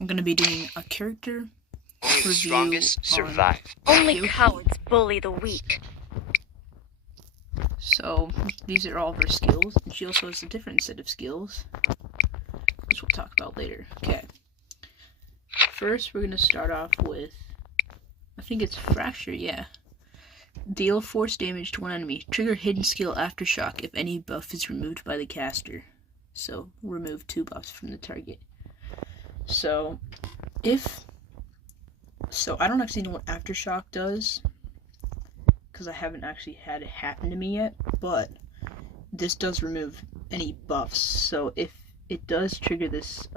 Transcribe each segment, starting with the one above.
I'm gonna be doing a character Only the review strongest on survive. Only Kyoshi. cowards bully the weak. So these are all of her skills, and she also has a different set of skills, which we'll talk about later. Okay. First, we're gonna start off with, I think it's Fracture, yeah. Deal force damage to one enemy. Trigger hidden skill Aftershock if any buff is removed by the caster. So, remove 2 buffs from the target. So, I don't actually know what Aftershock does, because I haven't actually had it happen to me yet, but this does remove any buffs. So, if it does trigger this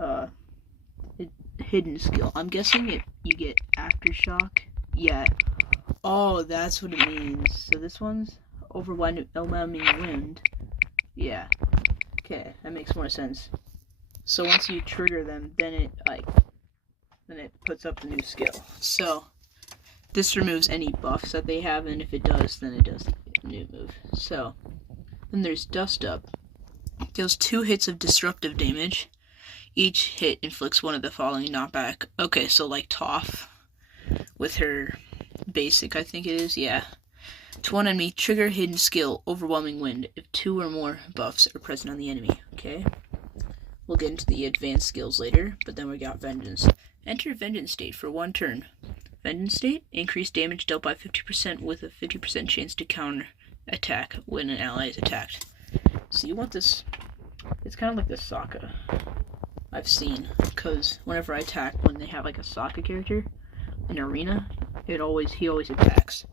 hidden skill, I'm guessing you get Aftershock. Yeah. Oh, that's what it means. So this one's overwhelming wind. Yeah. Okay, that makes more sense. So once you trigger them, then it puts up the new skill. So this removes any buffs that they have, and if it does, then it does the new move. So then there's Dust Up. Deals 2 hits of disruptive damage. Each hit inflicts one of the following knockback. Okay, so like Toph with her basic, I think it is, yeah. To one enemy, trigger hidden skill, Overwhelming Wind, if 2 or more buffs are present on the enemy. Okay. We'll get into the advanced skills later, but then we got Vengeance. Enter Vengeance state for 1 turn. Vengeance state, increase damage dealt by 50% with a 50% chance to counter attack when an ally is attacked. So you want this, it's kind of like the Sokka I've seen, because whenever I attack, when they have like a Sokka character in arena, he always attacks.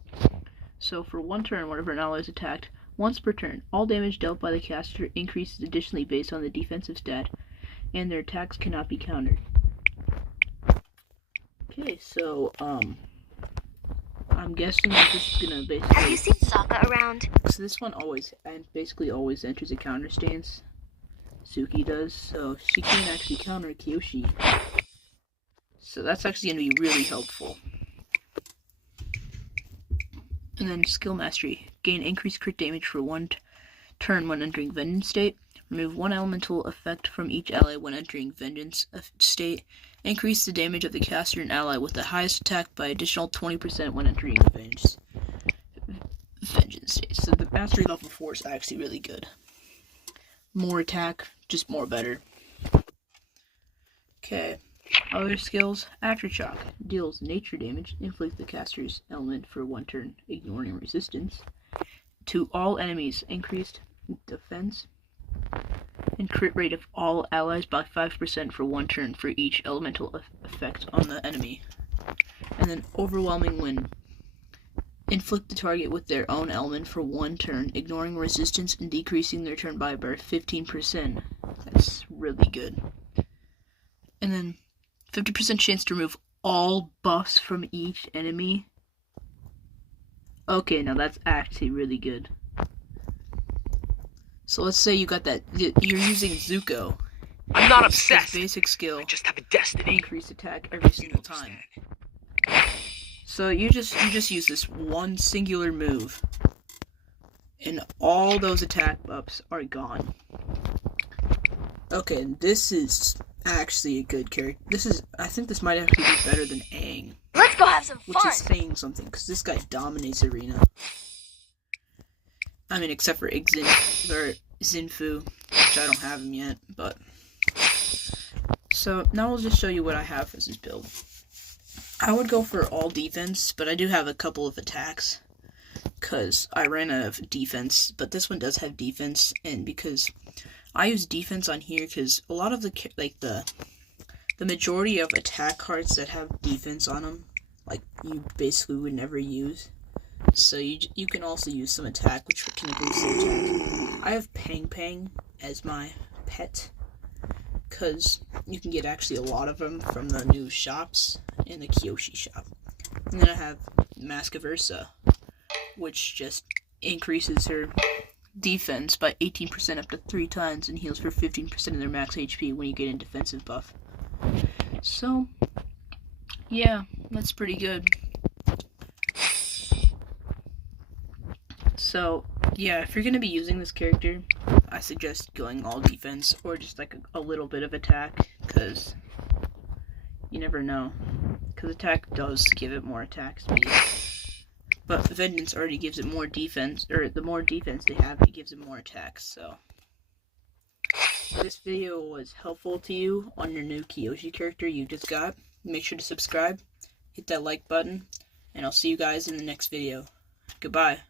So for 1 turn, whenever an ally is attacked, once per turn, all damage dealt by the caster increases additionally based on the defensive stat, and their attacks cannot be countered. Okay, so I'm guessing that this is gonna basically. Have you seen Sokka around? So this one always enters a counter stance. Suki does, so she can actually counter Kyoshi. So that's actually gonna be really helpful. And then Skill Mastery. Gain increased crit damage for 1 turn when entering Vengeance state. Remove 1 elemental effect from each ally when entering Vengeance state. Increase the damage of the caster and ally with the highest attack by additional 20% when entering Vengeance state. So the Mastery level 4 is actually really good. More attack, just more better. Okay. Other skills, Aftershock deals nature damage, inflicts the caster's element for 1 turn, ignoring resistance. To all enemies, increased defense and crit rate of all allies by 5% for 1 turn for each elemental effect on the enemy. And then Overwhelming Wind. Inflict the target with their own element for 1 turn, ignoring resistance and decreasing their turn by 15%. That's really good. And then 50% chance to remove all buffs from each enemy. Okay, now that's actually really good. So let's say you got that, you're using Zuko. I'm not obsessed. Basic skill. I just have a destiny. Increase attack every single time. So you just use this one singular move, and all those attack buffs are gone. Okay, this is actually a good character. I think this might actually be better than Aang. Let's go have some fun! Which is saying something, because this guy dominates arena. I mean, except for Xinfu, which I don't have him yet, but. So, now I'll just show you what I have as his build. I would go for all defense, but I do have a couple of attacks, because I ran out of defense, but this one does have defense, and because I use defense on here, because a lot of the majority of attack cards that have defense on them, like, you basically would never use. So you can also use some attack, which can increase the attack. I have Pang Pang as my pet, because you can get actually a lot of them from the new shops in the Kyoshi shop. And then I have Mascaversa, which just increases her defense by 18% up to 3 times and heals for 15% of their max HP when you get a defensive buff. So, yeah, that's pretty good. So, yeah, if you're going to be using this character, I suggest going all defense or just like a little bit of attack, because You never know. Because attack does give it more attack speed. But Vengeance already gives it more defense, or the more defense they have, it gives it more attacks, so. If this video was helpful to you on your new Kyoshi character you just got, make sure to subscribe, hit that like button, and I'll see you guys in the next video. Goodbye.